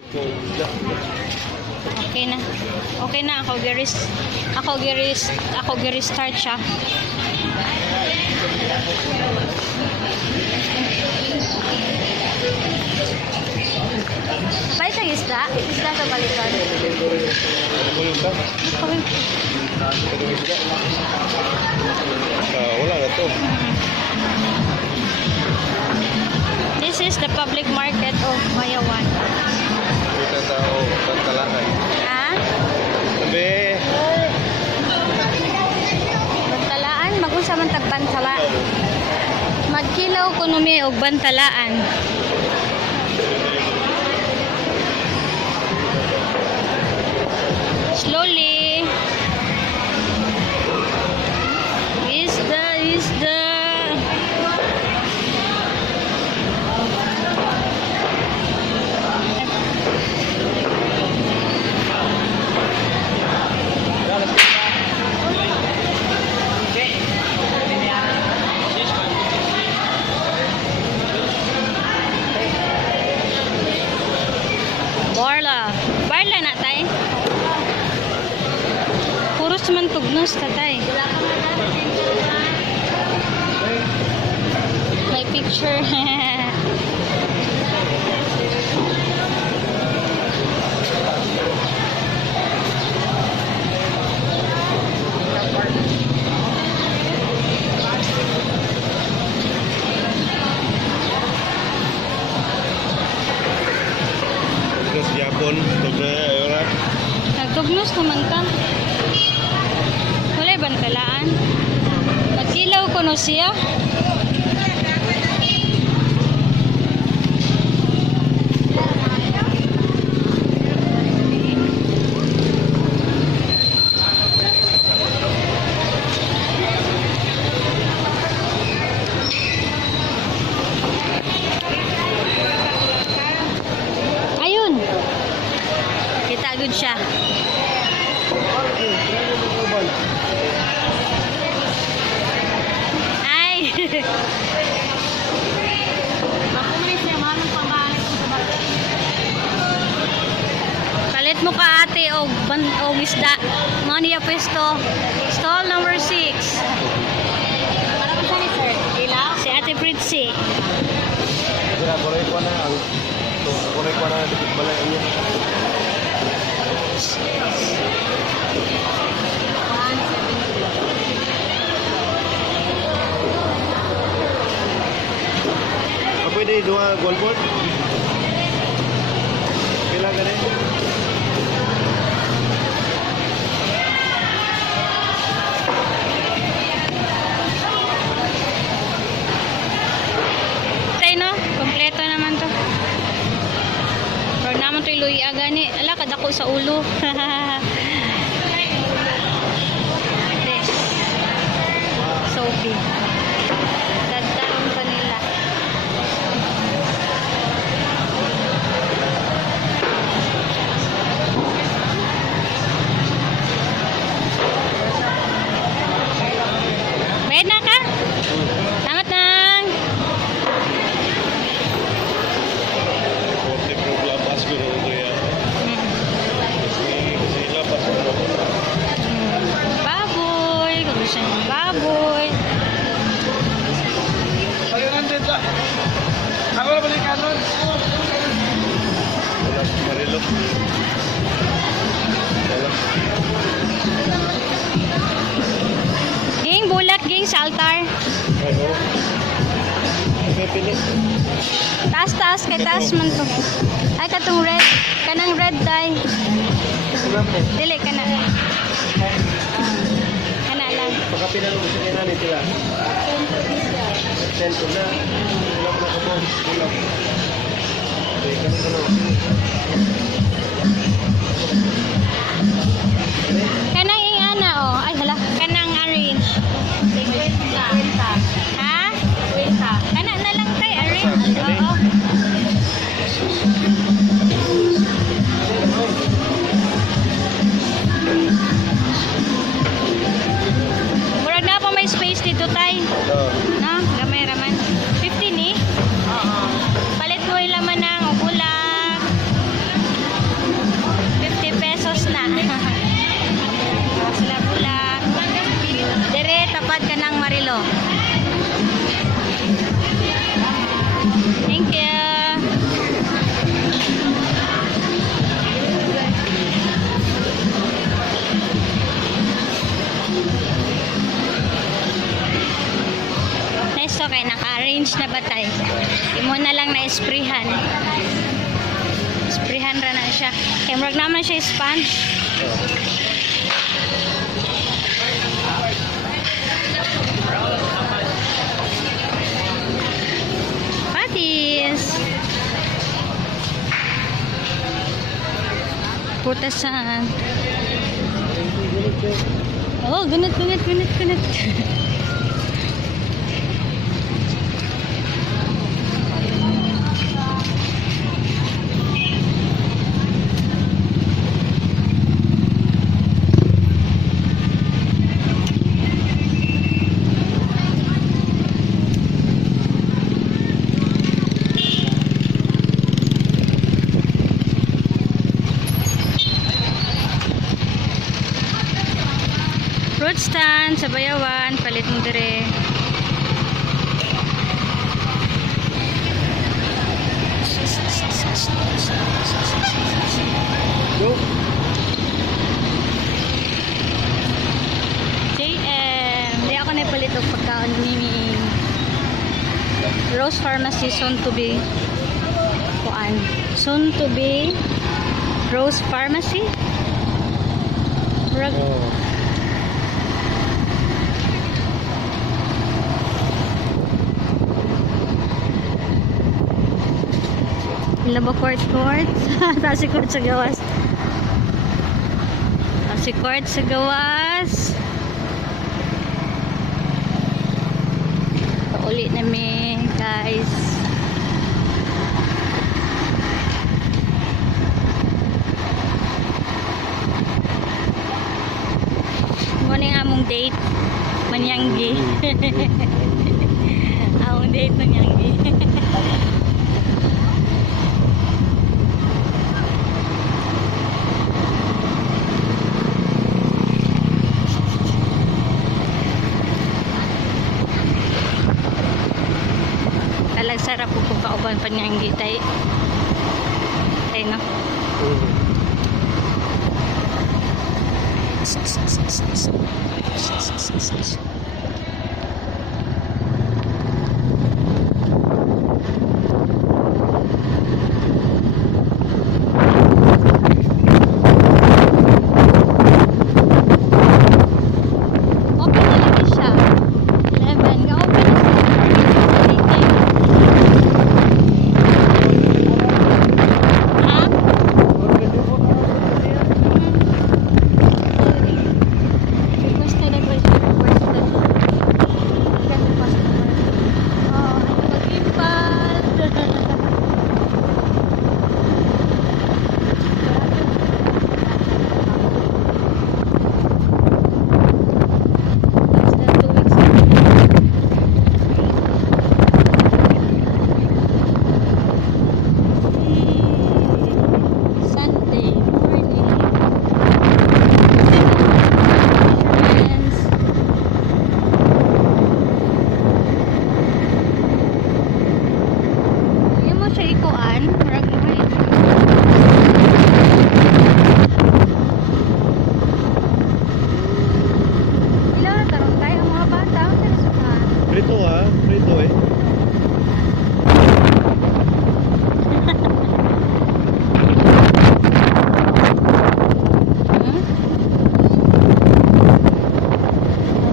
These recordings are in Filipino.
Okay na. Okay na ako gi-restart siya. Pay sa isda sa balikan. Wala na to. This is the public market of Mayawan. Kita tao, pagtalaan. Ah? Sabi. Bantalaan, mag-unsa man tagbantala. Magkilaw kuno mi og bantalaan. Slowly. Isda. Barla na tay. Puros man tugnos tatay. May picture. Terus Japon, orang. Nagtugnos naman ka. Wala bantalaan. Magkilaw ko no siya. Ayun. Kita agad siya. Ay. Palit mo ka ate og isda. Mo niya pwesto. Stall number 6. Para ko ni sir. Ilaw. Si Ate Fritzy. Kaya korek ko na ang korek ko na dikit balay niya. Pwede dua golput? Pila ka rin? Tay no, kompleto naman to. Pero naman to iluya gani. Ala kadako sa ulo. This. Sophie. Dadaan pa nila. Bayad na ka? Tangat nang. Korte ko lapas ko rin ito yan. Si lapas ko rin. Baboy. Gusto ng baboy. Ayun din sa. Ako na balik kanon. Wala si Marilo. Wala. Ging bulak, ging saltar. Ano? May pili. Taas kay taas man to. Ay katong red, kanang red dye. Dili kana. Kana lang. Pagkapinan mo sa kinali sila. Sento na. Ulap na ka po. Ulap. Okay, kano. Kanang ingana oh. Ay hala, kanang orange. 50. Ha? 50. Kana na lang kay orange. Oo. Murag na pa may space dito tay. No, gamay raman. 50 ni. Oo. Palit mo yung laman ng bulak. batay. Imo na lang na esprihan. Esprihan ra na siya. Kay murag naman siya sponge. Patis. Putasan. Oh, gunit. Fruit stand sa Bayawan, palit mo dire. Go. JM, di ako na palit og pagkaon ni Rose Pharmacy soon to be kuan. Soon to be Rose Pharmacy. Rag Oh. Labo court. Tasi court sa gawas. Tasi court sa gawas. Pauli namin, guys. Morning among date. Manyanggi. Among date manyanggi. Talag sarap po kung kauban pa niya ang gitay. Ay no. Open na lagi siya. 11. Ga-open na siya. Ha? Requested na ba siya? Requested. Requested customer. Oh, ano mag-ipat? Sunday morning. Friends. Hindi mo siya ikuan. Marag mo kayo. Ilaw na tarong tayo ang mga bata. Ang nasukan. Prito ah, prito eh.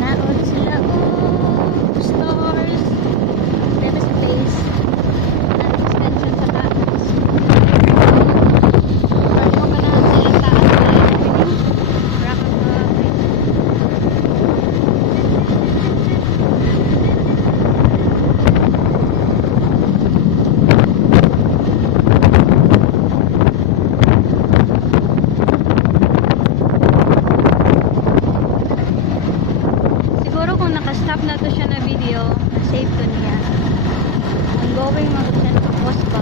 Nanood sila stores. Dito sa face. Extension sa taas. Parang mo ka na sila taas. Rock and roll. Siguro kung nakastop na to siya na video, na-save to niya. Ongoing mga siya nakapos ba?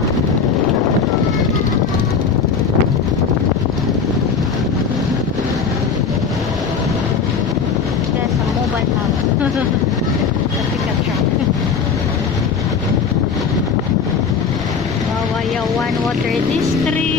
Kaya sa mobile app. Sa pickup truck. Wawayawan Water District.